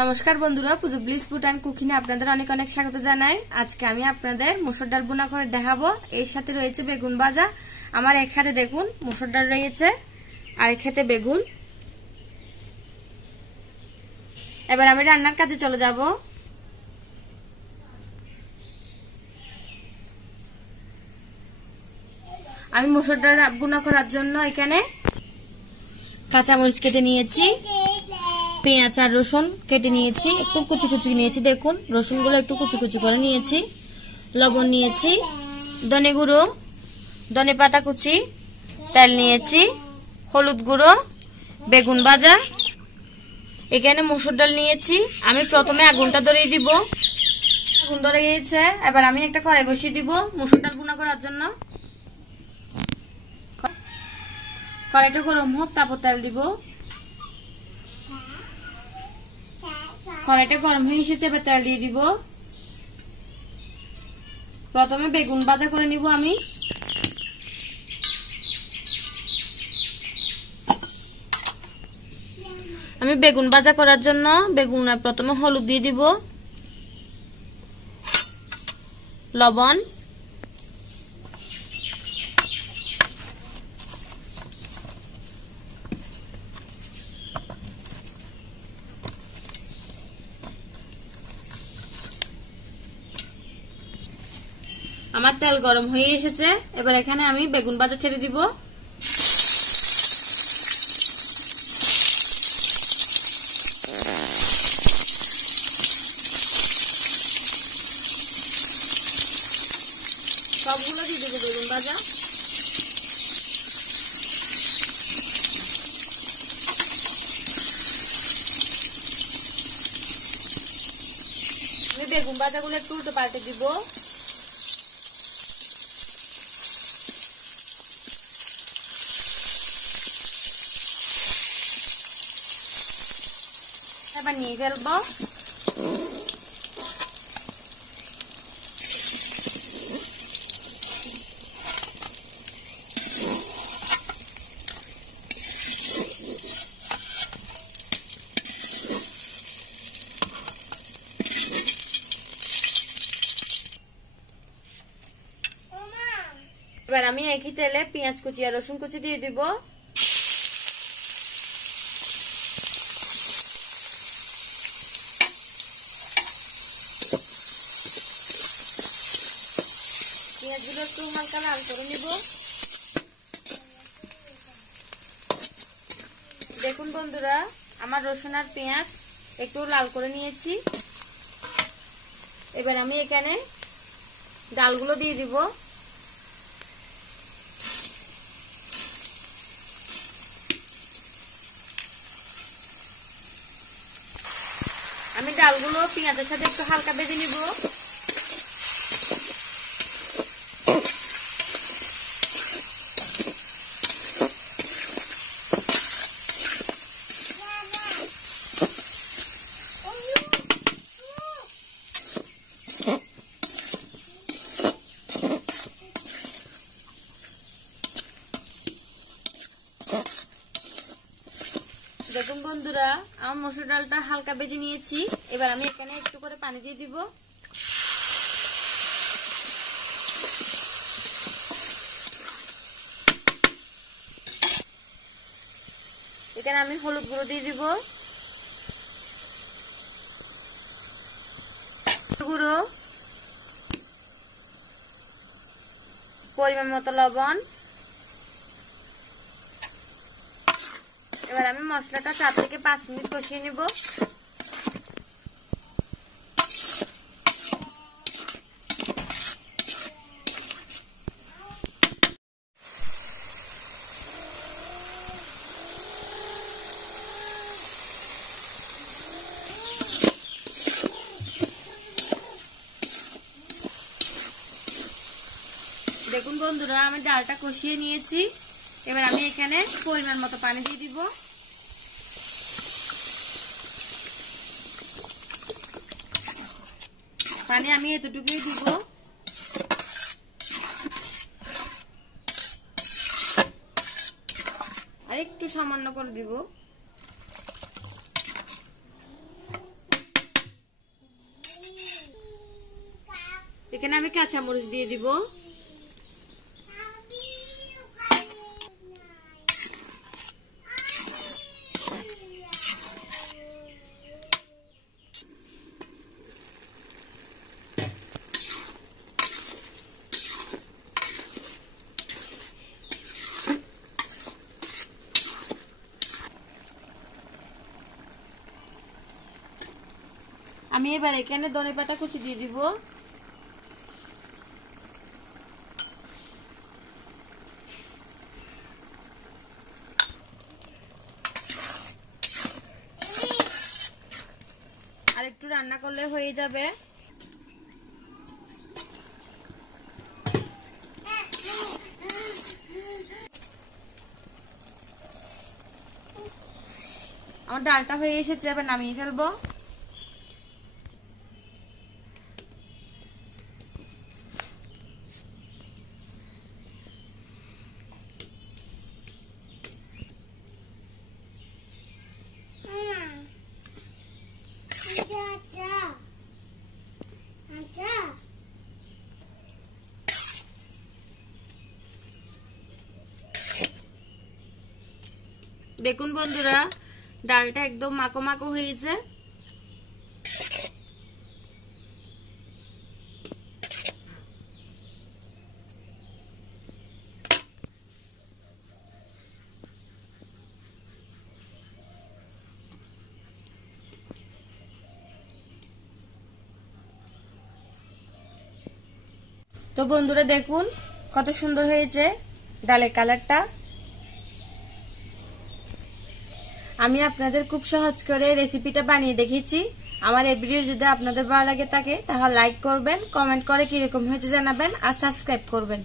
নমস্কার বন্ধুরা, পুজো bliss food and cooking এ আপনাদের অনেক অনেক স্বাগত জানাই। আজকে আমি আপনাদের মসুর ডাল ভুনা করে দেখাবো। এর সাথে রয়েছে বেগুন ভাজা। আমার এক হাতে দেখুন মসুর ডাল রয়েছে, আর এক হাতে বেগুন। এবার আমি রান্নার কাজে চলে যাব। আমি মসুর ডাল ভুনা করার জন্য এখানে কাঁচামরিচ কেটে নিয়েছি, পেঁয়াজ আর রসুন কেটে নিয়েছি, একটু কুচি কুচি নিয়েছি। দেখুন রসুনগুলো একটু কুচি কুচি করে নিয়েছি। লবণ নিয়েছি, ধনে গুঁড়ো, ধনে পাতা কুচি, তেল নিয়েছি, হলুদ গুঁড়ো, বেগুন ভাজা। এখানে মসুর ডাল নিয়েছি। আমি প্রথমে আগুনটা ধরিয়ে দিব। আগুন ধরে গিয়েছে, এবার আমি একটা কড়াই বসিয়ে দিব মসুর ডাল ভুনা করার জন্য। কড়াইটা গরম হোক, তারপর তেল দিব। কড়াইটা গরম হয়ে এসেছে, এবার তেল দিয়ে দিব। প্রথমে বেগুন ভাজা করে নিব। আমি বেগুন ভাজা করার জন্য বেগুন প্রথমে হলুদ দিয়ে দিব, লবণ, আমার তেল গরম হয়ে এসেছে। এবার এখানে আমি বেগুন ভাজা ছেড়ে দিব। সবগুলো দিয়ে দেবো বেগুন ভাজা। আমি বেগুন ভাজাগুলো একটু উল্টো পাল্টে দিব। এবার নিয়ে ফেলবো। এবার আমি একই তেলে পেঁয়াজ কুচি আর রসুন কুচি দিয়ে দিব। পেঁয়াজগুলো একটু হালকা লাল করে নিব। দেখুন বন্ধুরা, আমার রসুন আর পেঁয়াজ একটু লাল করে নিয়েছি। এবার আমি এখানে ডালগুলো দিয়ে দিব। আমি ডালগুলো পেঁয়াজের সাথে একটু হালকা ভেজে নিব। দেখুন বন্ধুরা, আমার মসুর ডালটা হালকা ভেজে নিয়েছি। এবার আমি এখানে একটু করে পানি দিয়ে দিব। এখানে আমি হলুদ গুঁড়ো দিয়ে দিব, গুঁড়ো, পরিমাণ মতো লবণ। এবার আমি মশলাটা 4 থেকে 5 মিনিট কষিয়ে নিব। দেখুন বন্ধুরা, আমি ডালটা কষিয়ে নিয়েছি। এবার আমি এখানে পরিমাণ মতো পানি দিয়ে দিব। পানি আমি এতটুকুই দিব। আর একটু সামান্য করে দিব। এখানে আমি কাঁচামরিচ দিয়ে দিব। আমি এবার এখানে ধনেপাতা কুচি দিয়ে দিব। আর একটু রান্না করলে হয়ে যাবে। আমার ডালটা হয়ে এসেছে, এবার নামিয়ে ফেলবো। দেখুন বন্ধুরা, ডালটা একদম মাখো মাখো হয়েছে। তো বন্ধুরা দেখুন কত সুন্দর হয়েছে ডালের কালারটা। আমি আপনাদের খুব সহজ করে রেসিপিটা বানিয়ে দেখিয়েছি। আমার এই ভিডিও যদি আপনাদের ভালো লাগে থাকে তাহলে লাইক করবেন, কমেন্ট করে কিরকম হয়েছে জানাবেন আর সাবস্ক্রাইব করবেন।